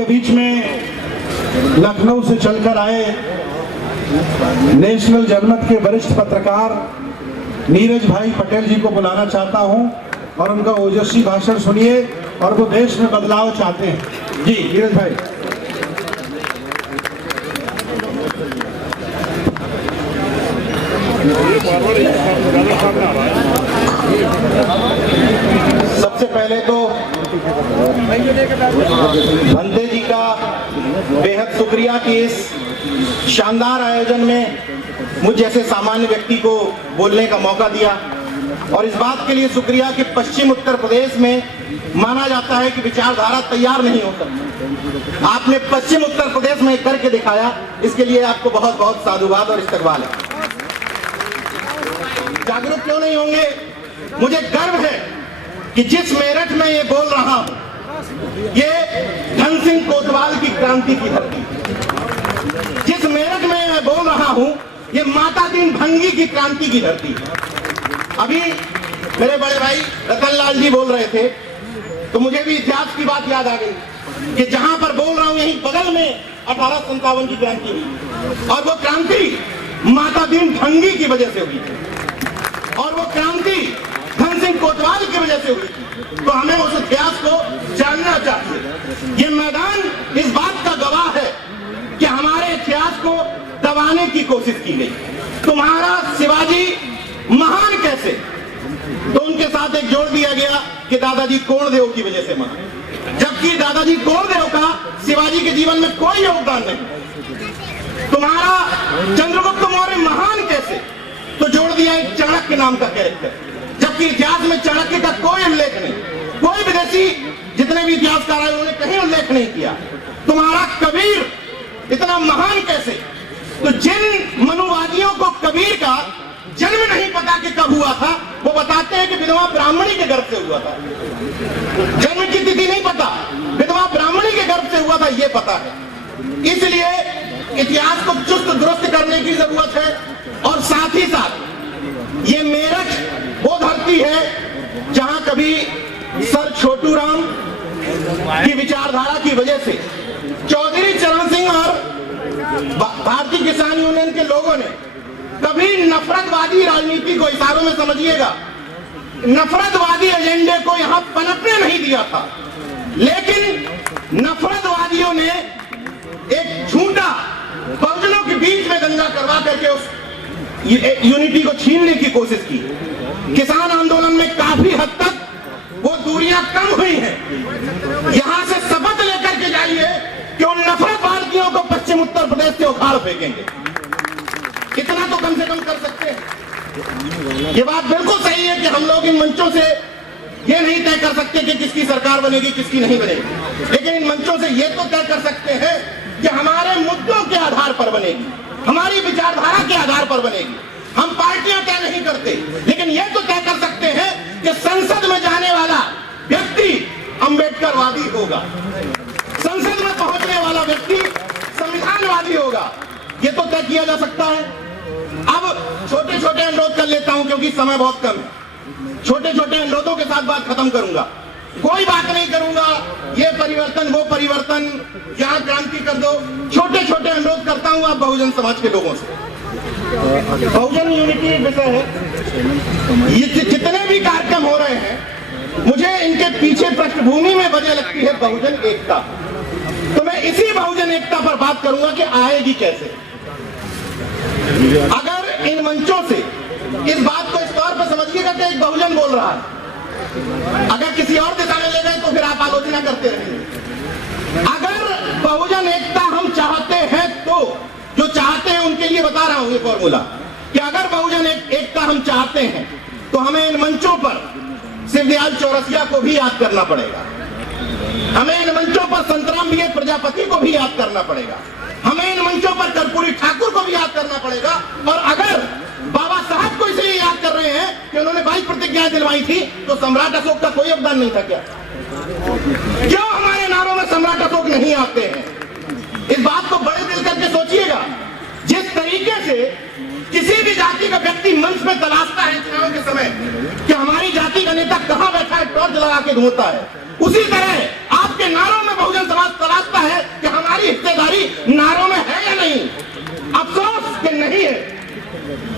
आपके बीच में लखनऊ से चलकर आए नेशनल जनमत के वरिष्ठ पत्रकार नीरज भाई पटेल जी को बुलाना चाहता हूं और उनका ओजस्वी भाषण सुनिए और वो देश में बदलाव चाहते हैं। जी नीरज भाई। सबसे पहले तो भंते जी का बेहद शुक्रिया कि इस शानदार आयोजन में मुझ जैसे सामान्य व्यक्ति को बोलने का मौका दिया, और इस बात के लिए शुक्रिया कि पश्चिम उत्तर प्रदेश में माना जाता है कि विचारधारा तैयार नहीं होता। आपने पश्चिम उत्तर प्रदेश में करके दिखाया, इसके लिए आपको बहुत बहुत साधुवाद और इस्तकबाल है। जागरूक क्यों नहीं होंगे? मुझे गर्व है कि जिस मेरठ में ये बोल रहा हूं, ये धन सिंह कोतवाल की क्रांति की धरती। जिस मेरठ में मैं बोल रहा हूं, ये माता दीन भंगी की क्रांति की धरती। अभी मेरे बड़े भाई रतन लाल जी बोल रहे थे तो मुझे भी इतिहास की बात याद आ गई कि जहां पर बोल रहा हूं यहीं बगल में 1857 की क्रांति हुई, और वो क्रांति माता दीन भंगी की वजह से हुई थी, और वो क्रांति धन सिंह कोतवाल की वजह से हुई थी। तो हमें उस इतिहास को जानना चाहिए। ये मैदान इस बात का गवाह है कि हमारे इतिहास को दबाने की कोशिश की गई। तुम्हारा शिवाजी महान कैसे? तो उनके साथ एक जोड़ दिया गया कि दादाजी कोणदेव की वजह से महान, जबकि दादाजी कोणदेव का शिवाजी के जीवन में कोई योगदान नहीं। तुम्हारा चंद्रगुप्त मौर्य महान कैसे? तो जोड़ दिया एक चाणक्य नाम का कैरेक्टर, जबकि इतिहास में चाणक्य का कोई उल्लेख नहीं। कोई विदेशी जितने भी इतिहासकार आए उन्होंने कहीं उल्लेख नहीं किया। तुम्हारा कबीर इतना महान कैसे? तो जिन मनुवादियों को कबीर का जन्म नहीं पता कि कब हुआ था, वो बताते हैं कि विधवा ब्राह्मणी के गर्भ से हुआ था। जन्म की तिथि नहीं पता, विधवा ब्राह्मणी के गर्भ से हुआ था ये पता है। इसलिए इतिहास को चुस्त दुरुस्त करने की जरूरत है, और साथ ही साथ ये मेरठ वो धरती है जहां कभी सर छोटू राम की विचारधारा की वजह से चौधरी चरण सिंह और भारतीय किसान यूनियन के लोगों ने कभी नफरतवादी राजनीति को, इशारों में समझिएगा, नफरतवादी एजेंडे को यहां पनपने नहीं दिया था। लेकिन नफरतवादियों ने एक झूठा बहुजनों के बीच में दंगा करवा करके उस यूनिटी को छीनने की कोशिश की। किसान आंदोलन में काफी हद तक वो दूरियां कम हुई हैं। यहां से शपथ लेकर के जाइए कि उन नफरतवादियों को पश्चिम उत्तर प्रदेश से उखाड़ फेंकेंगे। इतना तो कम से कम कर सकते हैं। ये बात बिल्कुल सही है कि हम लोग इन मंचों से ये नहीं तय कर सकते कि किसकी सरकार बनेगी किसकी नहीं बनेगी, लेकिन इन मंचों से ये तो तय कर सकते हैं कि हमारे मुद्दों के आधार पर बनेगी, हमारी विचारधारा के आधार पर बनेगी। हम पार्टियां तय नहीं करते, लेकिन ये तो तय कर सकते हैं कि संसद में जाने वाला व्यक्ति अम्बेडकरवादी होगा, संसद में पहुंचने वाला व्यक्ति संविधानवादी होगा। ये तो तय किया जा सकता है। अब छोटे छोटे अनुरोध कर लेता हूं क्योंकि समय बहुत कम है। छोटे छोटे अनुरोधों के साथ बात खत्म करूंगा। कोई बात नहीं करूंगा ये परिवर्तन वो परिवर्तन, यहाँ क्रांति कर दो। छोटे छोटे अनुरोध करता हूं आप बहुजन समाज के लोगों से। बहुजन यूनिटी विषय है। ये जितने भी कार्यक्रम हो रहे हैं, मुझे इनके पीछे पृष्ठभूमि में वजह लगती है बहुजन एकता। तो मैं इसी बहुजन एकता पर बात करूंगा कि आएगी कैसे। अगर इन मंचों से इस बात को इस तौर पर समझिएगा कि एक बहुजन बोल रहा है, अगर किसी और दिशा में ले गए तो फिर आप आलोचना करते रहेंगे। अगर बहुजन एकता हम चाहते हैं तो जो चाहते हैं उनके लिए बता रहा हूं ये फॉर्मूला कि अगर बहुजन एकता हम चाहते हैं तो हमें इन मंचों पर शिवदयाल चौरसिया को भी याद करना पड़ेगा, हमें इन मंचों पर संतराम बीए प्रजापति को भी याद करना पड़ेगा, हमें इन मंचों पर कर्पूरी ठाकुर को भी याद करना पड़ेगा। और अगर बाबा साहब को इसलिए याद कर रहे हैं कि उन्होंने 22 प्रतिज्ञाएं दिलवाई थी, तो सम्राट अशोक का कोई योगदान नहीं था क्या? क्यों हमारे नारों में सम्राट अशोक नहीं आते हैं? इस बात को बड़े दिल करके सोचिएगा। जिस तरीके से किसी भी जाति का व्यक्ति मंच में तलाशता है चुनाव के समय कि हमारी जाति का नेता कहां बैठा है, टॉर्च लगा के ढूंढता है, उसी तरह आपके नारों में बहुजन समाज तलाशता है कि हमारी हिस्सेदारी नारों में है या नहीं। अफसोस कि नहीं है।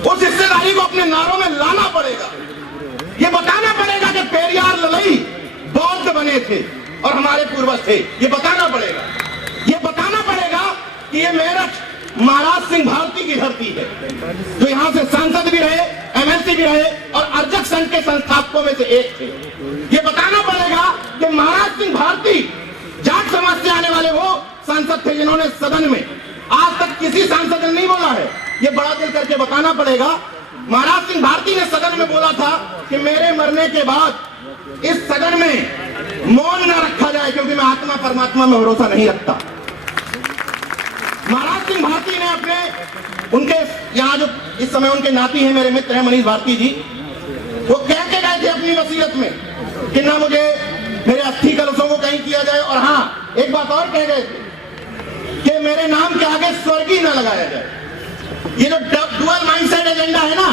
उस हिस्सेदारी को अपने नारों में लाना पड़ेगा। ये बताना पड़ेगा कि पेरियार ललई बौद्ध बने थे और हमारे पूर्वज थे। ये बताना पड़ेगा। ये बताना पड़ेगा कि ये मेरठ महाराज सिंह भारती की धरती है, जो यहाँ से सांसद भी रहे, एमएलसी भी रहे और अर्जक संघ के संस्थापकों में से एक थे। ये बताना पड़ेगा कि महाराज सिंह भारती जाट समाज से आने वाले वो सांसद थे जिन्होंने सदन में आज तक किसी सांसद ने नहीं बोला है। ये बड़ा दिल करके बताना पड़ेगा। महाराज सिंह भारती ने सदन में बोला था कि मेरे मरने के बाद इस सदन में मौन न रखा जाए, क्योंकि मैं आत्मा परमात्मा में भरोसा नहीं रखता। महाराज सिंह भारती ने अपने उनके यहाँ जो इस समय उनके नाती हैं, मेरे मित्र हैं मनीष भारती जी, वो कह के गए थे अपनी वसीयत में कि ना मुझे मेरे अस्थि कलशों को कहीं किया जाए, और हाँ एक बात और कह गए थे कि मेरे नाम के आगे स्वर्गीय न लगाया जाए। ये जो डुअल माइंडसेट एजेंडा है ना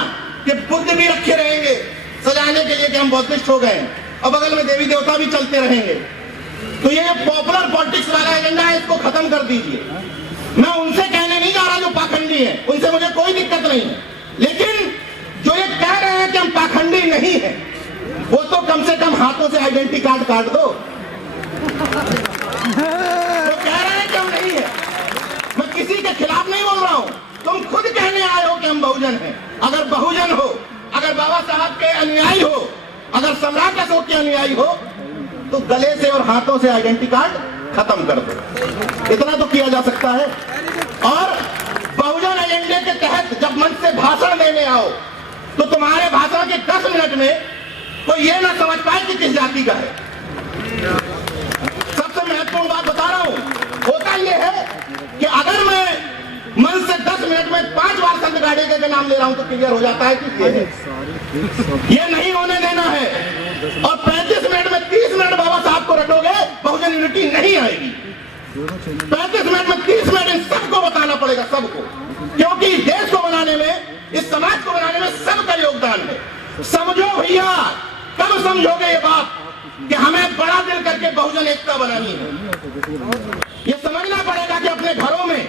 कि बुद्ध भी रखे रहेंगे सजाने के लिए कि हम बौद्धिस्ट हो गए और बगल में देवी देवता भी चलते रहेंगे, तो ये पॉपुलर पॉलिटिक्स वाला एजेंडा है, इसको खत्म कर दीजिए। मैं उनसे कहने नहीं जा रहा जो पाखंडी हैं, उनसे मुझे कोई दिक्कत नहीं है, लेकिन जो ये कह रहे हैं कि हम पाखंडी नहीं है, वो तो कम से कम हाथों से आइडेंटिटी कार्ड काट दो। वो कह रहे हैं कि हम नहीं है। मैं किसी के खिलाफ नहीं बोल रहा हूं, तुम खुद कहने आए हो कि हम बहुजन हैं। अगर बहुजन हो, अगर बाबा साहब के अनुयायी हो, अगर सम्राट अशोक के अनुयायी हो, तो गले से और हाथों से आइडेंटिटी कार्ड खत्म कर दो। इतना तो किया जा सकता है। और बहुजन एजेंडे के तहत जब मंच से भाषण देने आओ तो तुम्हारे भाषण के 10 मिनट में कोई ये ना समझ पाए कि किस जाति का है। सबसे महत्वपूर्ण बात बता रहा हूं, होता यह है कि अगर मैं मंच से 10 मिनट में 5 बार संत गाड़ेकर के नाम ले रहा हूं तो क्लियर हो जाता है कि ये नहीं होने देना है। और 35 मिनट में 30 मिनट बाबा साहब को रटोगे, बहुजन यूनिटी नहीं आएगी। 35 मिनट में 30 मिनट इन सबको बताना पड़ेगा, सबको, क्योंकि देश को बनाने में, इस समाज को बनाने में सबका योगदान है। समझो भैया, कब समझोगे ये बात कि हमें बड़ा दिल करके बहुजन एकता बनानी है। ये समझना पड़ेगा कि अपने घरों में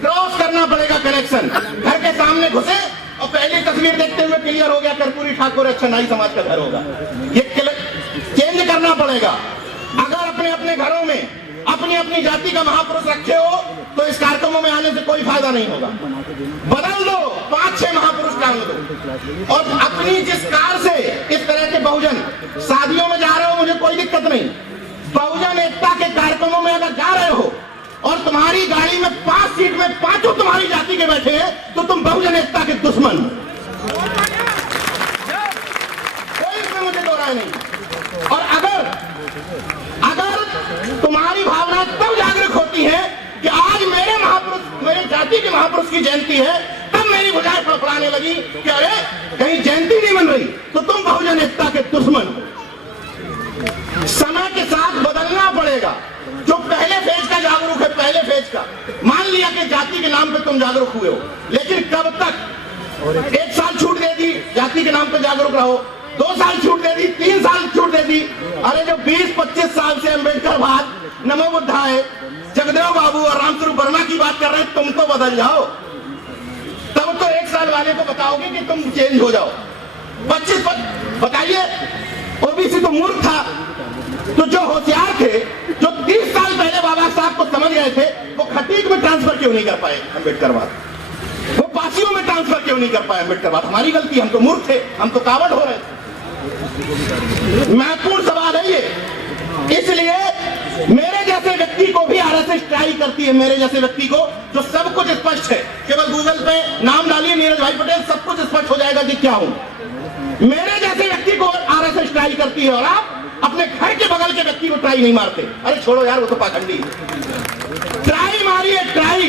क्रॉस करना पड़ेगा कनेक्शन। घर के सामने घुसे और पहली तस्वीर देखते हुए क्लियर हो गया कर्पूरी ठाकुर अच्छा नाई समाज का घर होगा। ये चेंज करना पड़ेगा। अगर अपने अपने घरों में अपनी अपनी जाति का महापुरुष रखे हो तो इस कार्यक्रमों में आने से कोई फायदा नहीं होगा। बदल दो, 5-6 महापुरुष डाल दो। और अपनी जिस कार से इस तरह के बहुजन शादियों में जा रहे हो, मुझे कोई दिक्कत नहीं। बहुजन एकता के कार्यक्रमों में अगर जा रहे हो और तुम्हारी गाड़ी में 5 सीट में 5 तुम्हारी जाति के बैठे हैं, तो तुम बहुजन एकता के दुश्मन हो। कोई इसमें मुझे दो राय नहीं। और अगर तुम्हारी भावना तब जागरूक होती है कि आज मेरे महापुरुष, मेरे जाति के महापुरुष की जयंती है, तब मेरी भुजाएं फड़फड़ाने लगी कि अरे कहीं जयंती नहीं बन रही, तो तुम बहुजन एकता के दुश्मन हो। समय के साथ बदलना पड़ेगा। जो पहले फेज का जागरूक है, पहले फेज का मान लिया कि जाति के नाम पे तुम जागरूक हुए हो, लेकिन कब तक? 1 साल छूट दे दी, जाति के नाम पे जागरूक रहो। 2 साल छूट दे दी, 3 साल छूट दे दी। अरे जो 20-25 साल से अम्बेडकर बाद, नमो बुद्धाय, जगदेव बाबू और रामस्वरूप वर्मा की बात कर रहे हैं, तुम तो बदल जाओ। तब तो 1 साल वाले को बताओगे कि तुम चेंज हो जाओ। 25 बताइए, ओबीसी तो मूर्ख था, तो जो होशियार थे, जो 30 साल पहले बाबा साहब को समझ गए थे, वो खटीक में ट्रांसफर क्यों नहीं कर पाए अम्बेडकर बाद? वो पासियों में ट्रांसफर क्यों नहीं कर पाए अम्बेडकर बाद? हमारी गलती, हम तो मूर्ख थे, हम तो कावड़ हो रहे थे। महत्वपूर्ण सवाल है ये। इसलिए मेरे जैसे व्यक्ति को भी आरएसएस ट्राई करती है, मेरे जैसे व्यक्ति को जो सब कुछ स्पष्ट है। केवल गूगल पे नाम डालिए नीरज भाई पटेल, सब कुछ स्पष्ट हो जाएगा कि क्या हूं। मेरे जैसे व्यक्ति को आरएसएस ट्राई करती है और आप अपने घर के बगल के व्यक्ति को ट्राई नहीं मारते। अरे छोड़ो यार, वो तो पाखंडी है। ट्राई मारिए, ट्राई।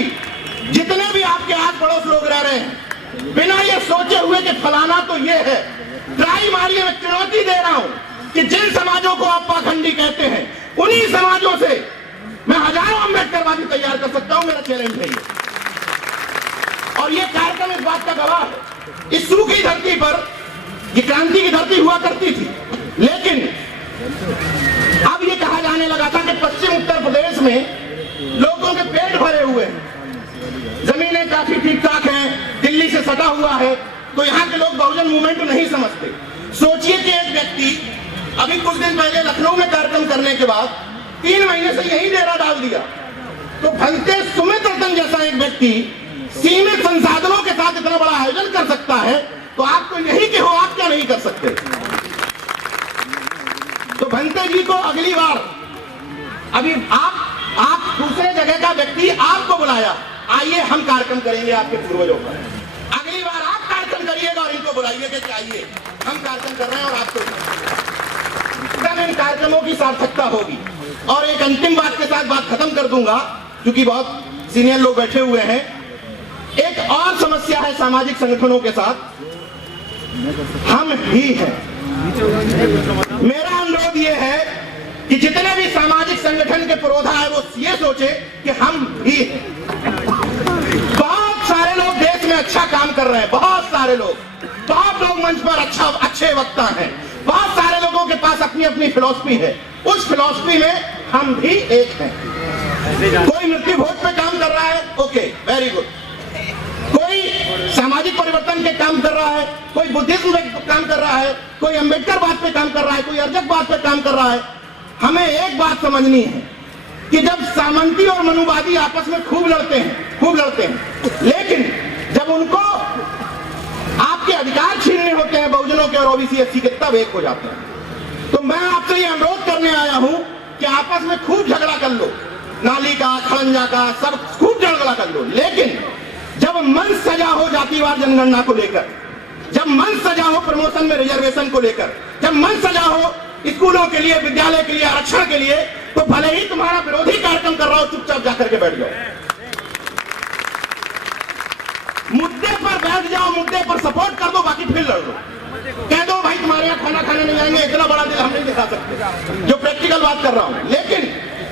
जितने भी आपके आस पड़ोस लोग रह रहे हैं, बिना ये सोचे हुए कि फलाना तो ये है, ट्राई मारिए। मैं चुनौती दे रहा हूं कि जिन समाजों को आप पाखंडी कहते हैं, उन्हीं समाजों से मैं हजारों अम्बेडकरवादी तैयार कर सकता हूं। मेरा चैलेंज है ये। और ये कार्यक्रम इस बात का गवाह है। इस सूखी धरती पर ये क्रांति की धरती हुआ करती थी, लेकिन अब ये कहा जाने लगा था कि में लोगों के पेट भरे हुए हैं, जमीनें काफी ठीक ठाक हैं, दिल्ली से सटा हुआ है, तो यहाँ के लोग बहुजन मूवमेंट नहीं समझते। सोचिए कि एक व्यक्ति अभी कुछ दिन पहले लखनऊ में कार्यक्रम करने के बाद 3 महीने से यही डेरा डाल दिया, तो भंते सुमित रतन जैसा एक व्यक्ति सीमित संसाधनों के साथ इतना बड़ा आयोजन कर सकता है, तो आप तो यही के हो, आप क्या नहीं कर सकते। तो भंते जी को अगली बार, अभी आप दूसरे जगह का व्यक्ति आपको बुलाया, आइए हम कार्यक्रम करेंगे आपके पूर्वजों का, अगली बार आप कार्यक्रम करिएगा और इनको बुलाइए कि चाहिए हम कार्यक्रम कर रहे हैं और आपको, तब इन कार्यक्रमों की सार्थकता होगी। और एक अंतिम बात के साथ बात खत्म कर दूंगा, क्योंकि बहुत सीनियर लोग बैठे हुए हैं। एक और समस्या है सामाजिक संगठनों के साथ, हम ही हैं। मेरा अनुरोध यह है कि जितने भी सामाजिक संगठन के पुरोधा है वो ये सोचे कि हम ही हैं। बहुत सारे लोग देश में अच्छा काम कर रहे हैं, बहुत सारे लोग मंच पर अच्छे वक्ता हैं, बहुत सारे लोगों के पास अपनी अपनी फिलॉसफी है, उस फिलॉसफी में हम भी एक हैं। कोई मृत्यु भोज पे काम कर रहा है, ओके वेरी गुड, कोई सामाजिक परिवर्तन के काम कर रहा है, कोई बुद्धिज्म पे काम कर रहा है, कोई अंबेडकर बात पे काम कर रहा है, कोई अर्जक बात पे काम कर रहा है। हमें एक बात समझनी है कि जब सामंती और मनुवादी आपस में खूब लड़ते हैं, लेकिन जब उनको आपके अधिकार छीनने होते हैं बहुजनों के और ओबीसी एससी के, तब एक हो जाते हैं। तो मैं आपसे ये अनुरोध करने आया हूं कि आपस में खूब झगड़ा कर लो, नाली का, खड़ंजा का, सब खूब झगड़ा कर लो, लेकिन जब मन सजा हो जातिवार जनगणना को लेकर, जब मन सजा हो प्रमोशन में रिजर्वेशन को लेकर, जब मन सजा हो स्कूलों के लिए, विद्यालय के लिए, आरक्षण के लिए, तो भले ही तुम्हारा विरोधी कार्यक्रम कर रहा हो, चुपचाप जाकर के बैठ जाओ, मुद्दे पर बैठ जाओ, मुद्दे पर सपोर्ट कर दो, बाकी फिर लड़ दो, कह दो भाई तुम्हारे यहाँ खाना खाने नहीं आएंगे, इतना बड़ा दिल हम नहीं दिखा सकते, जो प्रैक्टिकल बात कर रहा हूं। लेकिन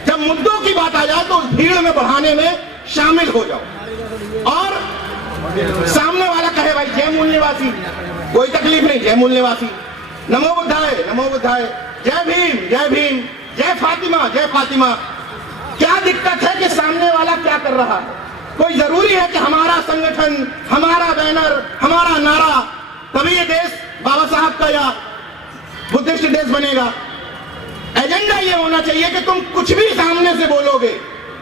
जब मुद्दों की बात आ जाए तो भीड़ में बढ़ाने में शामिल हो जाओ, और सामने वाला कहे भाई जय मूल निवासी, कोई तकलीफ नहीं, जय मूल निवासी, नमो बुद्धाय, नमो बुद्धाय, जय भीम, जय भीम, जय फातिमा, जय फातिमा। क्या दिक्कत है कि सामने वाला क्या कर रहा है? कोई जरूरी है कि हमारा संगठन, हमारा बैनर, हमारा नारा तभी ये देश बाबा साहब का या बुद्धिस्ट देश बनेगा? एजेंडा ये होना चाहिए कि तुम कुछ भी सामने से बोलोगे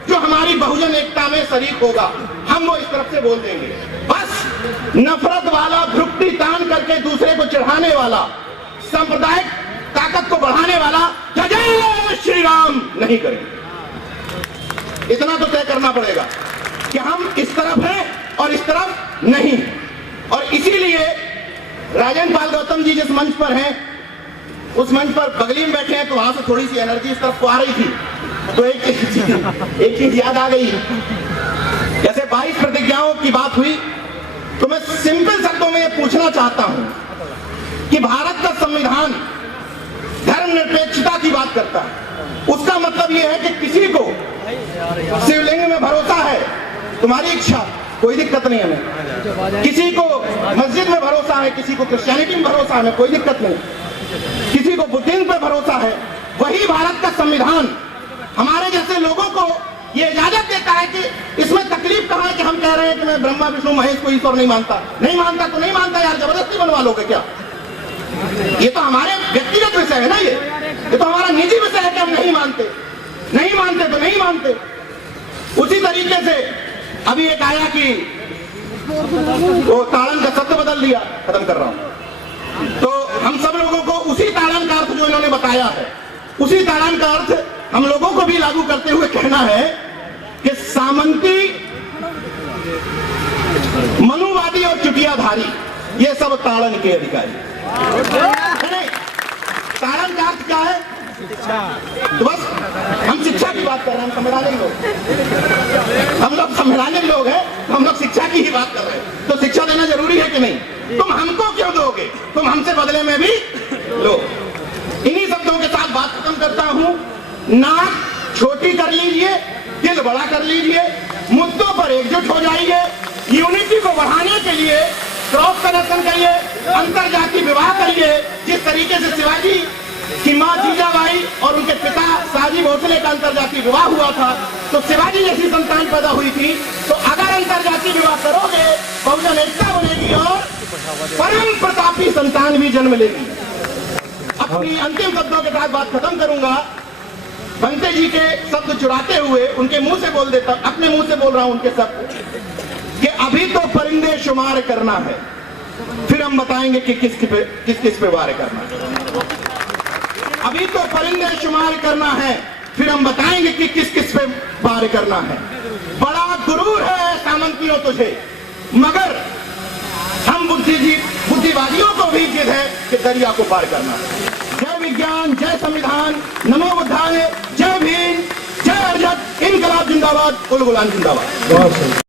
जो हमारी बहुजन एकता में शरीक होगा, हम वो इस तरफ से बोल देंगे। बस नफरत वाला, भ्रुक्ति तान करके दूसरे को चढ़ाने वाला, सांप्रदायिक ताकत को बढ़ाने वाला जय श्री राम नहीं करेंगे। इतना तो तय करना पड़ेगा कि हम इस तरफ हैं और इस तरफ नहीं। और इसीलिए राजेंद्र पाल गौतम जी जिस मंच पर हैं, उस मंच पर बगली में बैठे हैं, तो वहां से थोड़ी सी एनर्जी इस तरफ को आ रही थी, तो एक चीज याद आ गई। जैसे 22 प्रतिज्ञाओं की बात हुई, तो मैं सिंपल शब्दों में ये पूछना चाहता हूं कि भारत का संविधान धर्मनिरपेक्षता की बात करता है। उसका मतलब यह है कि किसी को शिवलिंग में भरोसा है, तुम्हारी इच्छा, कोई दिक्कत नहीं हमें। किसी को मस्जिद में भरोसा है, किसी को क्रिश्चियनिटी में भरोसा है, कोई दिक्कत नहीं। किसी को बुद्धिज्म पे भरोसा है, वही भारत का संविधान हमारे जैसे लोगों को ये इजाजत देता है कि इसमें तकलीफ कहां है कि हम कह रहे हैं कि मैं ब्रह्मा विष्णु महेश को ईश्वर नहीं मानता। नहीं मानता तो नहीं मानता यार, जबरदस्ती बनवा लोगे क्या? ये तो हमारे व्यक्तिगत विषय है ना, ये तो हमारा निजी विषय है कि हम नहीं मानते, नहीं मानते तो नहीं मानते। उसी तरीके से अभी एक आया कि वो ताड़न का शब्द बदल दिया, खत्म कर रहा हूं। तो हम सब लोगों को उसी ताड़न का अर्थ जो इन्होंने बताया है, उसी ताड़न का अर्थ हम लोगों को भी लागू करते हुए कहना है कि सामंती, मनुवादी और चुटियाधारी ये सब ताड़न के अधिकारी। ताड़न का अर्थ क्या है? तो बस हम शिक्षा की बात कर रहे हैं, हम संवैधानिक लोग, हम लोग संवैधानिक लोग हैं, हम लोग शिक्षा की ही बात कर रहे हैं। तो शिक्षा देना जरूरी है कि नहीं? तुम हमको क्यों दोगे? तुम हमसे बदले में भी लो। इन्हीं शब्दों के साथ बात खत्म करता हूं। नाक छोटी कर लीजिए, दिल बड़ा कर लीजिए, मुद्दों पर एकजुट हो जाइए, यूनिटी को बढ़ाने के लिए क्रॉस कनेक्शन करिए, अंतर जाति विवाह करिए। जिस तरीके से शिवाजी की मां जीजाबाई और उनके पिता शाहजी भोसले का अंतरजातीय विवाह हुआ था तो शिवाजी जैसी संतान पैदा हुई थी। तो अगर अंतरजातीय विवाह करोगे बहुजन एकता बनेगी और परम प्रतापी संतान भी जन्म लेगी। अपनी अंतिम शब्दों के साथ बात खत्म करूंगा। बंते जी के शब्द चुराते हुए उनके मुंह से बोल देता, अपने मुंह से बोल रहा हूं उनके शब्द, कि अभी तो परिंदे शुमार करना है, फिर हम बताएंगे कि किस किस पे वार करना है। अभी तो परिंदे शुमार करना है, फिर हम बताएंगे कि किस किस पे वार करना है। बड़ा गुरूर है सामंतियों तुझे, मगर हम बुद्धिवादियों को भी जिद है कि दरिया को पार करना है। जय विज्ञान, जय संविधान, नमो बुद्धाय, जय भीम, जय अर्जत, इनकलाब जिंदाबाद, उल गुलाम जिंदाबाद।